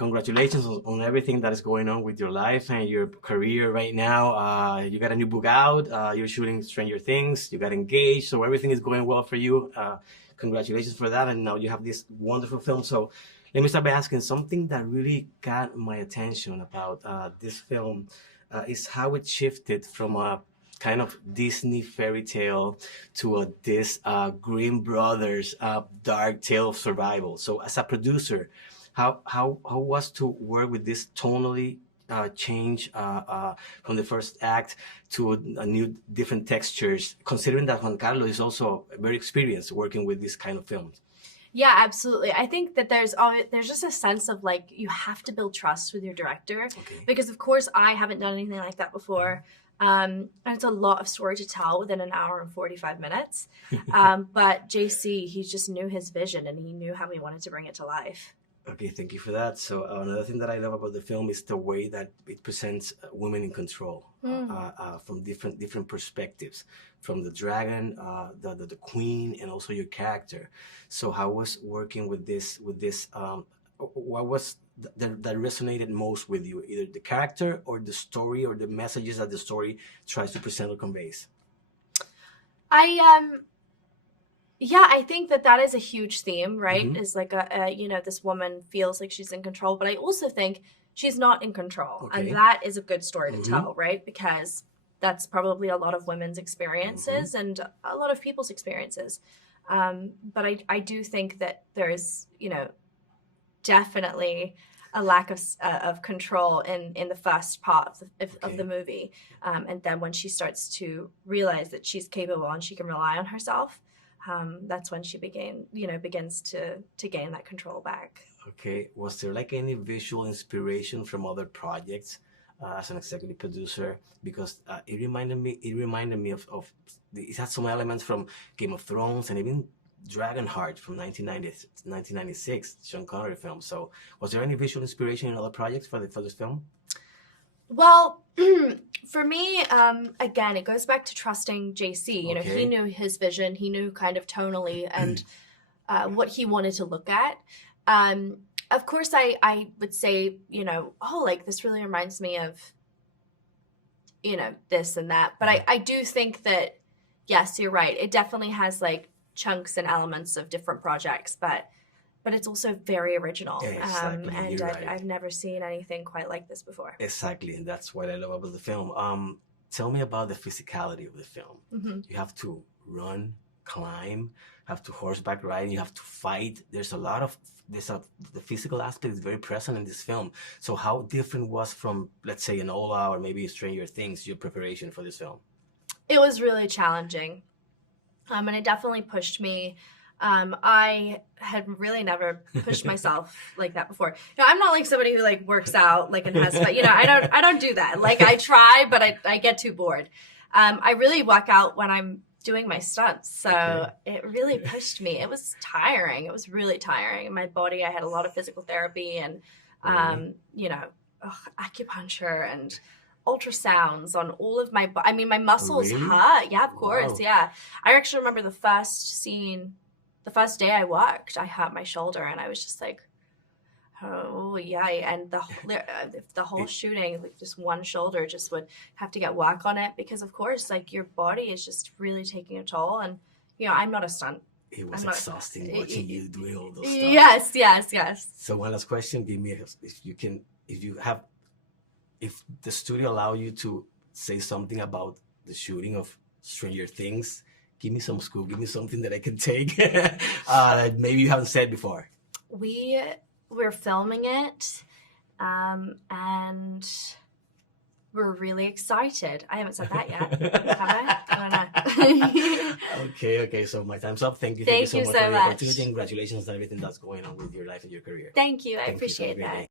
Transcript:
congratulations on everything that is going on with your life and your career right now. You got a new book out. You're shooting Stranger Things. You got engaged, so everything is going well for you. Congratulations for that. And now you have this wonderful film. So let me start by asking something that really got my attention about this film is how it shifted from a kind of Disney fairy tale to this Grimm Brothers dark tale of survival. So as a producer, how was to work with this tonally change from the first act to a new different textures, considering that Juan Carlos is also very experienced working with this kind of films? Yeah, absolutely. I think that there's just a sense of like you have to build trust with your director, because of course I haven't done anything like that before. And it's a lot of story to tell within an hour and 45 minutes. But JC, he just knew his vision and he knew how he wanted to bring it to life. Okay, thank you for that. So another thing that I love about the film is the way that it presents women in control from different perspectives, from the dragon, the queen, and also your character. So how was working with this? What was that resonated most with you, either the character or the story or the messages that the story tries to present or conveys? Yeah, I think that is a huge theme, right? Is like this woman feels like she's in control, but I also think she's not in control. And that is a good story to tell, right? Because that's probably a lot of women's experiences and a lot of people's experiences. But I do think that there's, definitely a lack of control in the first part of the movie. And then when she starts to realize that she's capable and she can rely on herself, that's when she begins to gain that control back. Okay. Was there like any visual inspiration from other projects as an executive producer? Because it reminded me of it had some elements from Game of Thrones and even Dragonheart from 1996, Sean Connery film. So was there any visual inspiration in other projects for this film? Well, for me, again, it goes back to trusting JC. He knew his vision. He knew kind of tonally and what he wanted to look at. Of course, I would say, like this really reminds me of, this and that. But I do think that, yes, you're right. It definitely has like chunks and elements of different projects, but it's also very original. Yeah, exactly. And I've never seen anything quite like this before. Exactly, and that's what I love about the film. Tell me about the physicality of the film. You have to run, climb, have to horseback ride, you have to fight. There's a lot of the physical aspect is very present in this film. So how different was from, let's say, an Ola or maybe Stranger Things, your preparation for this film? It was really challenging. And it definitely pushed me. I had really never pushed myself like that before. I'm not like somebody who like works out like and has, but I don't do that. Like I try, but I get too bored. I really work out when I'm doing my stunts. So it really pushed me. It was tiring. It was really tiring. My body, I had a lot of physical therapy and, acupuncture and ultrasounds on all of my, my muscles hurt. Yeah, of course. Wow. Yeah. I actually remember the first day I worked, I hurt my shoulder and I was just like, oh yeah. And the whole shooting, like just one shoulder just would have to get work on it because of course, like your body is just really taking a toll. And, I'm not a stunt. It was exhausting watching you doing all those stuff. Yes. So one last question, give me, if the studio allow you to say something about the shooting of Stranger Things, give me some scoop, give me something that I can take. Maybe you haven't said before. We're filming it, and we're really excited. I haven't said that yet, have I? Okay. So my time's up. Thank you so much for the opportunity. Congratulations on everything that's going on with your life and your career. Thank you. I appreciate that.